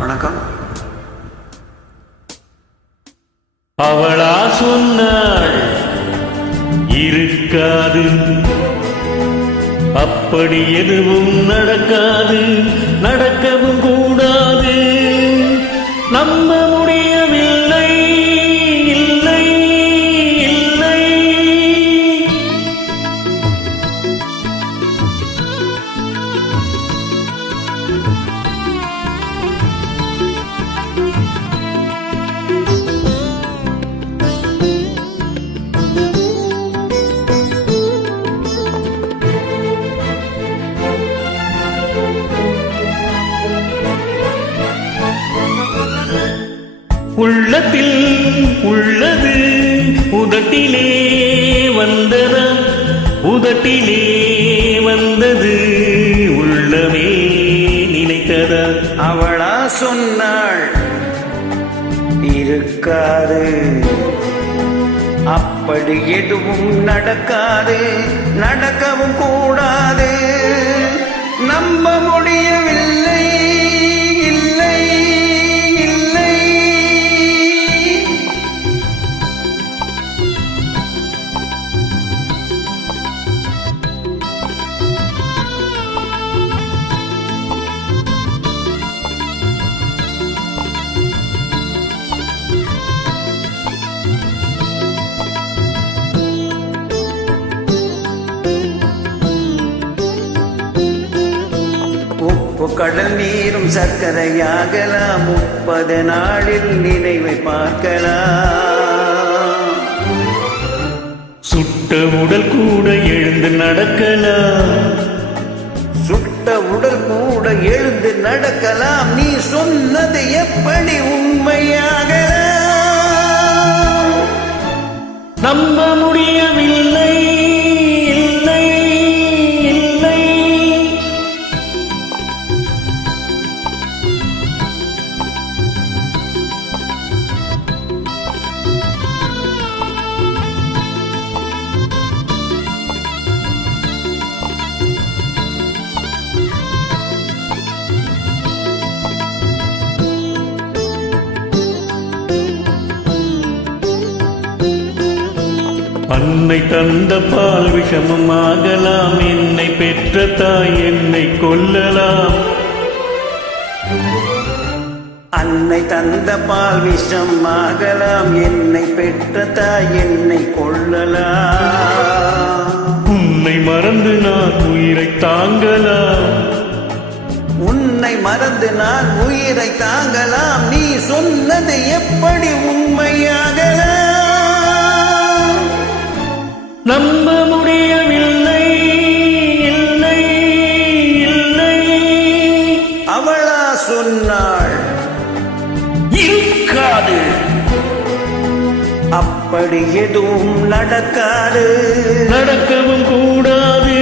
வணக்கம். அவளா சொன்னாள் இருக்காது, அப்படி எதுவும் நடக்காது, நடக்கவும் கூடாது, நம்ப முடியவில்லை, இல்லை இல்லை. உள்ளத்தில் உள்ளது உதட்டிலே வந்ததா, உதட்டிலே வந்தது உள்ளமே நினைத்ததா. அவளா சொன்னாள் இருக்காது, அப்படி எதுவும் நடக்காது, நடக்கவும் கூடாது, நம்ப முடியவில்லை, இல்லை இல்லை. உப்பு கடல் நீரும் சர்க்கரையாகலாம், 30 நாளில் நினைவை பார்க்கலாம். சுட்ட உடல் கூட எழுந்து நடக்கலாம், சுட்ட உடல் கூட எழுந்து நடக்கலாம், நீ சொன்னது எப்படி உண்மையாகலாம். நம்ப முடியவில்லை, இல்லை இல்லை. அன்னை தந்த பால் விஷமம் ஆகலாம், என்னை பெற்ற தாய் என்னை கொல்லலாம். அன்னை தந்த பால் விஷம் ஆகலாம், என்னை பெற்ற தாய் என்னை கொள்ளலாம். உன்னை மறந்து நான் உயிரை தாங்கலாம், உன்னை மறந்து நான் உயிரை தாங்கலாம், நீ சொன்னது எப்படி உண்மையாகலாம். நம்ப முடியவில்லை, இல்லை இல்லை. அவளா சொன்னாள் இருக்காது, அப்படி எதுவும் நடக்காது, நடக்கவும் கூடாது,